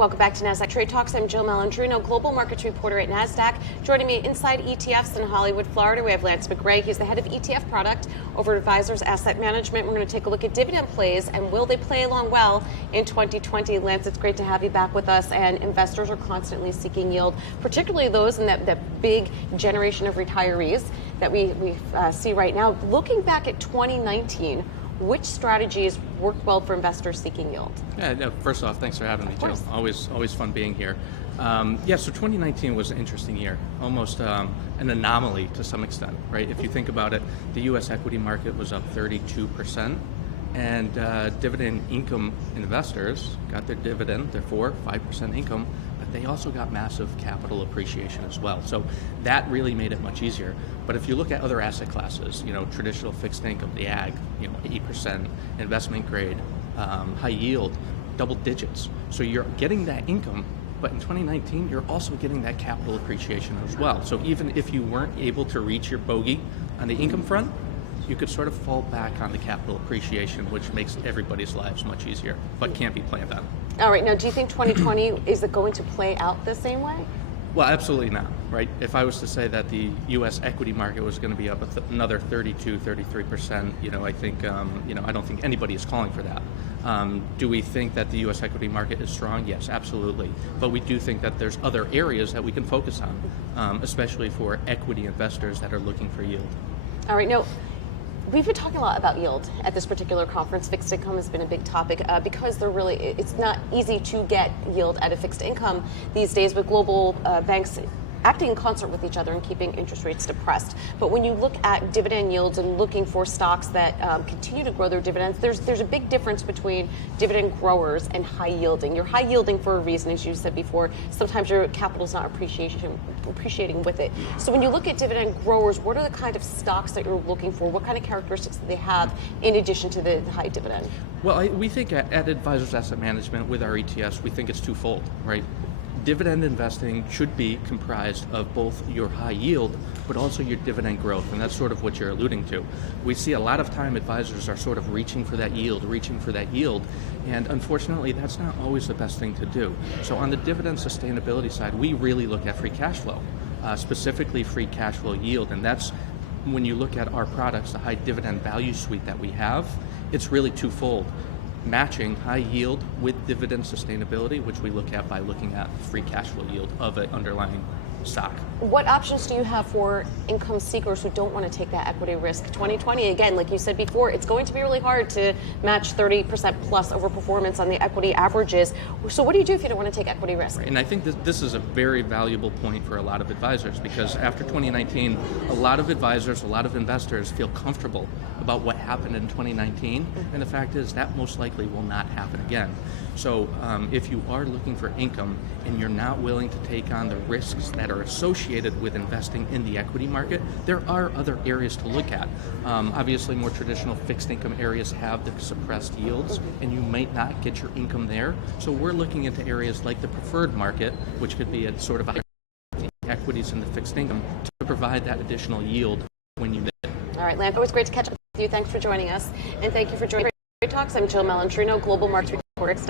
Welcome back to Nasdaq Trade Talks. I'm Jill Malandrino, global markets reporter at Nasdaq. Joining me inside ETFs in Hollywood, Florida, we have Lance McGray. He's the head of ETF Product over at Advisors Asset Management. We're going to take a look at dividend plays and will they play along well in 2020. Lance, it's great to have you back with us. And investors are constantly seeking yield, particularly those in that big generation of retirees that we see right now. Looking back at 2019, which strategies worked well for investors seeking yield? Yeah, no, first off, thanks for having me, Jill. Always fun being here. So 2019 was an interesting year, almost an anomaly to some extent, right? If you think about it, the U.S. equity market was up 32%, and dividend income investors got their dividend, their 4-5% income, but they also got massive capital appreciation as well. So that really made it much easier. But if you look at other asset classes, traditional fixed income, the ag, 8%, investment grade, high yield, double digits. So you're getting that income, but in 2019, you're also getting that capital appreciation as well. So even if you weren't able to reach your bogey on the income front, you could sort of fall back on the capital appreciation, which makes everybody's lives much easier, but can't be planned on. All right, now do you think 2020, is it going to play out the same way? Well, absolutely not, right? If I was to say that the U.S. equity market was going to be up another 33%, I think, I don't think anybody is calling for that. Do we think that the U.S. equity market is strong? Yes, absolutely. But we do think that there's other areas that we can focus on, especially for equity investors that are looking for yield. All right, now, we've been talking a lot about yield at this particular conference. Fixed income has been a big topic because it's not easy to get yield at a fixed income these days with global banks acting in concert with each other and keeping interest rates depressed. But when you look at dividend yields and looking for stocks that continue to grow their dividends, there's a big difference between dividend growers and high yielding. You're high yielding for a reason, as you said before. Sometimes your capital's not appreciating with it. So when you look at dividend growers, what are the kind of stocks that you're looking for? What kind of characteristics do they have in addition to the high dividend? Well, we think at Advisors Asset Management with our ETFs, we think it's twofold, right? Dividend investing should be comprised of both your high yield, but also your dividend growth, and that's sort of what you're alluding to. We see a lot of time advisors are sort of reaching for that yield, and unfortunately that's not always the best thing to do. So on the dividend sustainability side, we really look at free cash flow, specifically free cash flow yield, and that's when you look at our products, the high dividend value suite that we have, it's really twofold. Matching high yield with dividend sustainability, which we look at by looking at free cash flow yield of an underlying stock. What options do you have for income seekers who don't want to take that equity risk? 2020, again, like you said before, it's going to be really hard to match 30% plus overperformance on the equity averages. So what do you do if you don't want to take equity risk? And I think this is a very valuable point for a lot of advisors, because after 2019, a lot of advisors, a lot of investors feel comfortable about what happened in 2019, and the fact is that most likely will not happen again. So if you are looking for income and you're not willing to take on the risks that are associated with investing in the equity market, there are other areas to look at. Obviously, more traditional fixed income areas have the suppressed yields, and you might not get your income there. So we're looking into areas like the preferred market, which could be at sort of a equities in the fixed income to provide that additional yield when you need it. All right, Lance, always great to catch up with you. Thanks for joining us, and thank you for joining Trade Talks. I'm Jill Malandrino, global markets reporter.